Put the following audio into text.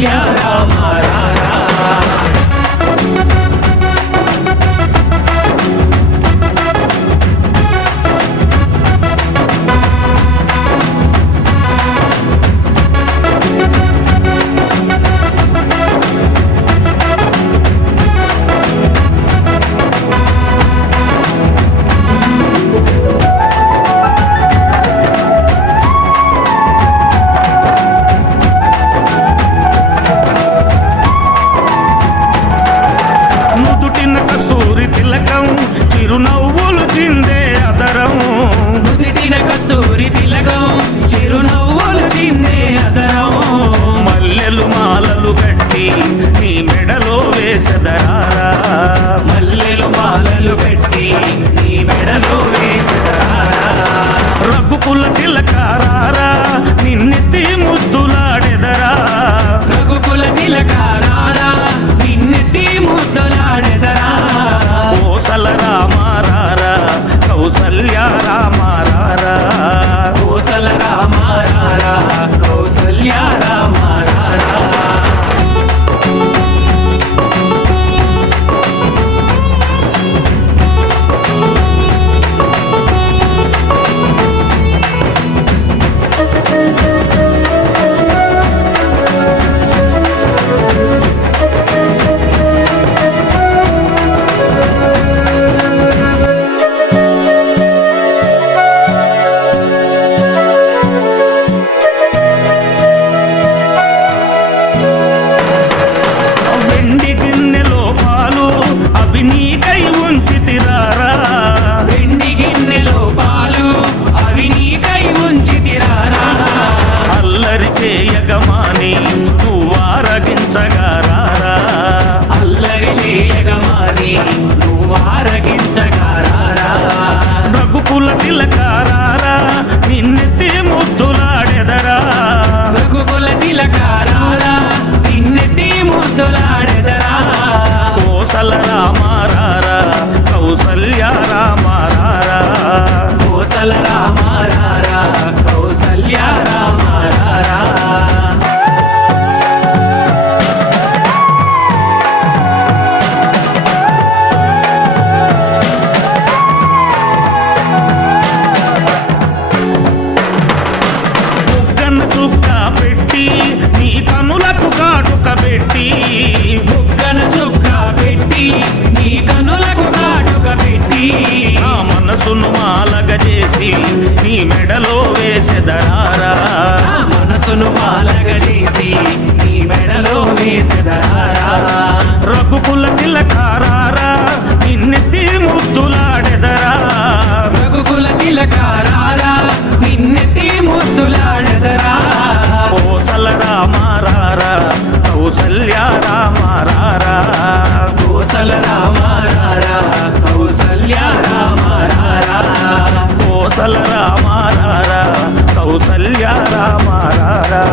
కౌసల్య రామ కస్తూరి తిలకం చిరునవ్వులు చిందే అదరం నుదిటిన కస్తూరి తిలకం చిరునవ్వులు చిందే అదరం మల్లెలు మాలలు కట్టి నీ మెడలో వేసెదరారా మల్లెలు మాలలు కట్టి నీ మెడలో వేసెదరారా రఘుకుల తిలకారారా నిన్నెత్తి ముద్దులాడెదరా రఘుకుల తిలకారారా నిన్నెత్తి ముద్దులాడెదరా కోసల రామారారా కౌసల్య రామారారా కోసల రామారారా కౌసల్య రామారారా నీకై ఉంచితిరారా వెండి గిన్నెలో పాలు అవి నీకై ఉంచితిరారా అల్లరి చేయగమాని నువ్వారగించగారారా అల్లరి చేయగమాని నువ్వారగించగారారా రఘుకుల తిలకారారా నిన్నెత్తి ముద్దులాడెదరా రఘుకుల తిలకారారా నిన్నెత్తి ముద్దులాడెదరా కోసల రామారారా కౌసల్య రామారారా కోసల రామారారా కౌసల్య రామారారా బుగ్గన చుక్క పెట్టి నీ కనులకు కాటుక పెట్టి బుగ్గన చుక్క పెట్టి నీ కనులకు కాటుక పెట్టి నా మనసును మాలగ చేసి నీ మెడలో వేసెదరారా నా మనసును మాలగ చేసి నీ మెడలో వేసెదరారా రఘుకుల తిలకారారా నిన్నెత్తి ముద్దులాడెదరా రఘుకుల తిలకారారా నిన్నెత్తి ముద్దులాడెదరా కోసల రామారారా కౌసల్య రామారారా కోసల రామారారా కౌసల్య రామారారా కోసల రామారారా కౌసల్య రామారారా